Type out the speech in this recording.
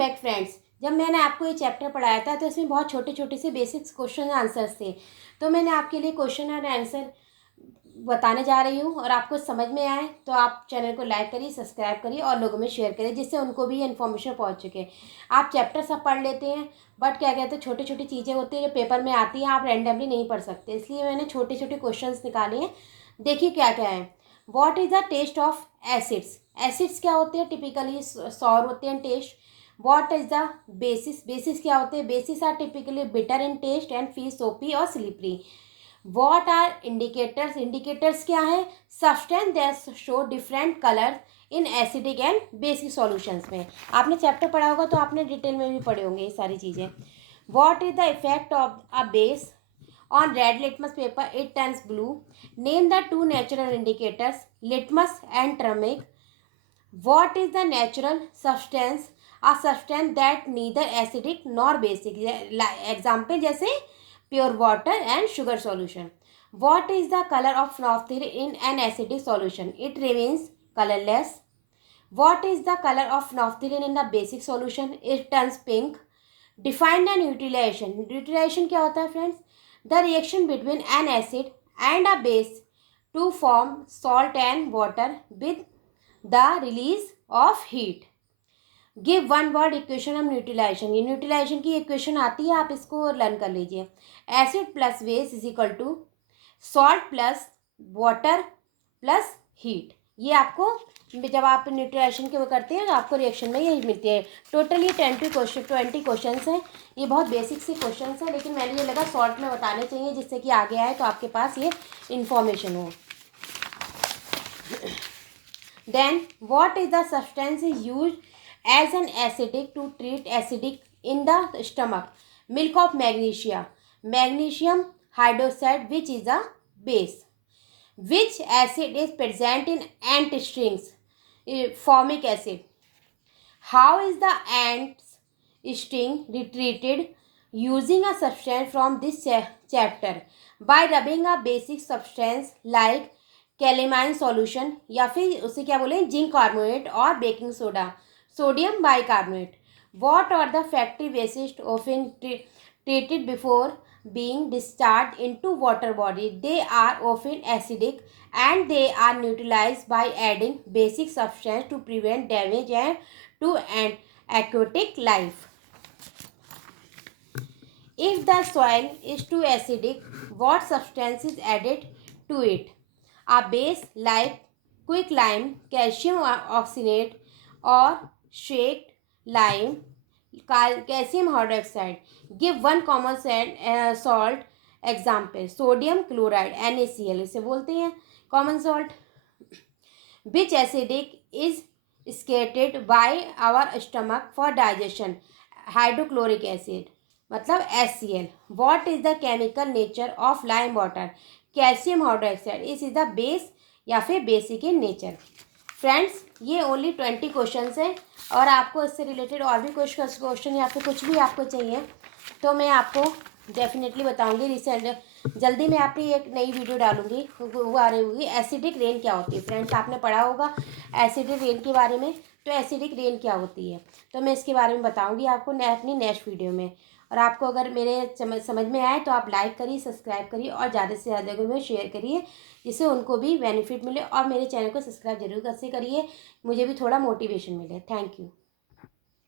Back friends. जब मैंने आपको ये चैप्टर पढ़ाया था तो इसमें बहुत छोटे छोटे से बेसिक्स क्वेश्चन आंसर्स थे। तो मैंने आपके लिए क्वेश्चन और आंसर बताने जा रही हूँ, और आपको समझ में आए तो आप चैनल को लाइक करिए, सब्सक्राइब करिए और लोगों में शेयर करिए, जिससे उनको भी ये इन्फॉर्मेशन पहुँच चुके। आप चैप्टर सब पढ़ लेते हैं, बट क्या कहते हैं, छोटी छोटी चीज़ें होती हैं जो पेपर में आती हैं, आप रैंडमली नहीं पढ़ सकते, इसलिए मैंने छोटे छोटे क्वेश्चन निकाले हैं। देखिए क्या क्या है। What is the taste of acids? Acids क्या होते हैं? टिपिकली सॉर होते हैं taste. What is the bases? Bases क्या होते हैं? Bases are typically bitter in taste and feel soapy और slippery. What are indicators? Indicators क्या है? Substance that show different colour in acidic and basic solutions में। आपने चैप्टर पढ़ा होगा तो आपने डिटेल में भी पढ़े होंगे ये सारी चीज़ें। What is the effect of a base on red litmus paper? It turns blue. Name the two natural indicators, litmus and turmeric. What is the natural substance? A substance that neither acidic nor basic. Example जैसे pure water and sugar solution. What is the color of phenolphthalein in an acidic solution? It remains colorless. What is the color of phenolphthalein in the basic solution? It turns pink. Define the neutralization. Neutralization क्या होता है friends? The reaction between an acid and a base to form salt and water with the release of heat. Give one word equation of neutralization. ये neutralisation की equation आती है, आप इसको learn कर लीजिए। Acid plus base is equal to salt plus water plus heat. ये आपको जब आप न्यूट्रलाइजेशन के वो करते हैं तो आपको रिएक्शन में यही मिलती है। टोटल ये 20 क्वेश्चन हैं। ये बहुत बेसिक से क्वेश्चन हैं, लेकिन मैंने ये लगा शॉर्ट में बताने चाहिए, जिससे कि आगे आए तो आपके पास ये इंफॉर्मेशन हो। Then what is the substance is use as an acidic to treat acidic in the stomach? Milk of magnesia, magnesium hydroxide which is a base. Which acid is present in ant stings? Formic acid. How is the ant's sting treated? Using a substance from this chapter. By rubbing a basic substance like calamine solution, या फिर उसे क्या बोलें, zinc carbonate और baking soda, sodium bicarbonate. What are the factory wastes often treated before being discharged into water body? They are often acidic and they are neutralized by adding basic substance to prevent damage and to an aquatic life. If the soil is too acidic, what substance is added to it? A base like quicklime, calcium oxalate or shaked lime, calcium hydroxide. Give one common salt example. Sodium chloride, NaCl इसे बोलते हैं common salt. Which acidic is excreted by our stomach for digestion? Hydrochloric acid, मतलब HCl. What is the chemical nature of lime water? Calcium hydroxide. इस is the base या फिर basic in nature. Friends, ये only 20 question हैं, और आपको इससे related और भी क्वेश्चन या फिर कुछ भी आपको चाहिए तो मैं आपको डेफिनेटली बताऊंगी। रिसेंट जल्दी मैं आपकी एक नई वीडियो डालूंगी, वो आ रही होगी एसिडिक रेन क्या होती है। फ्रेंड्स, आपने पढ़ा होगा एसिडिक रेन के बारे में, तो एसिडिक रेन क्या होती है तो मैं इसके बारे में बताऊंगी आपको अपनी नेक्स्ट वीडियो में। और आपको अगर मेरे समझ में आए तो आप लाइक करिए, सब्सक्राइब करिए और ज़्यादा से ज़्यादा लोगों में शेयर करिए, जिससे उनको भी बेनिफिट मिले, और मेरे चैनल को सब्सक्राइब जरूर से करिए, मुझे भी थोड़ा मोटिवेशन मिले। Thank you.